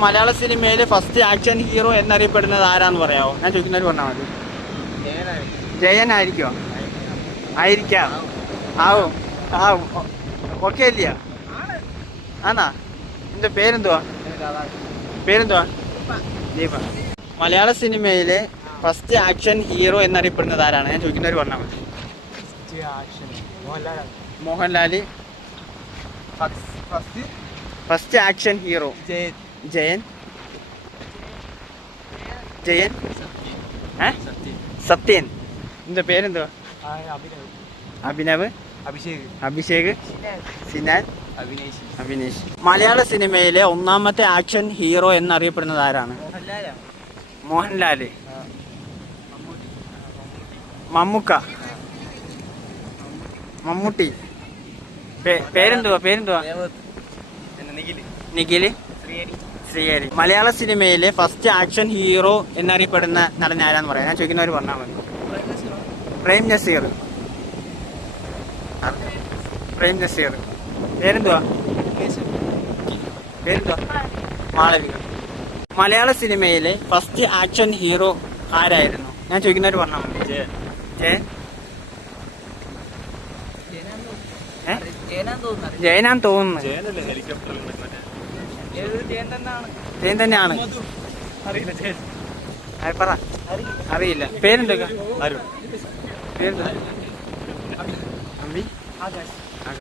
മലയാള സിനിമയിലെ first action hero എന്നറിയപ്പെടുന്നത് ആരാന്ന് പറയാമോ? ഞാൻ ചോദിക്കുന്നവർ പറഞ്ഞാൽ മതി. ജയൻ ആയിരിക്കോ? ആയിരിക്കാം. ആവും ആവും. ഓക്കെ ഇല്ലയാ? ആണാ? നിന്റെ പേരെന്തുവാ? ദീപ. മലയാള സിനിമയിലെ ഫസ്റ്റ് ആക്ഷൻ ഹീറോ എന്നറിയപ്പെടുന്നത് ആരാണ്? ഞാൻ ചോദിക്കുന്നവർ പറഞ്ഞാൽ മതി. Mohanlal. First action hero Jayan. Sathyan. നിന്റെ പേരെന്തുവാ? അഭിനവ്. അഭിഷേക്. സിനാൻ. അഭിനേഷ്. മലയാള സിനിമയിലെ ഒന്നാമത്തെ ആക്ഷൻ ഹീറോ എന്നറിയപ്പെടുന്നത് ആരാണ്? മോഹൻലാല്. മമ്മൂക്ക. മമ്മൂട്ടി. പേരെന്തുവാ? നിഖില്. ശ്രീഹരി. മലയാള സിനിമയിലെ ഫസ്റ്റ് ആക്ഷൻ ഹീറോ എന്നറിയപ്പെടുന്ന നടൻ ആരാന്ന് പറയാം? ഞാൻ ചോദിക്കുന്നവർ പറഞ്ഞാൽ മതി. പ്രേം നസീർ. പേരെന്തുവാ? മാളവിക. മലയാള സിനിമയിലെ ഫസ്റ്റ് ആക്ഷൻ ഹീറോ ആരായിരുന്നു? ഞാൻ ചോദിക്കുന്നവർ പറഞ്ഞാൽ മതി. ജയനാൻ തോന്നുന്നു. ജയൻ തന്നെയാണ്. പറ. അറിയില്ല. പേരെന്തൊക്കെ?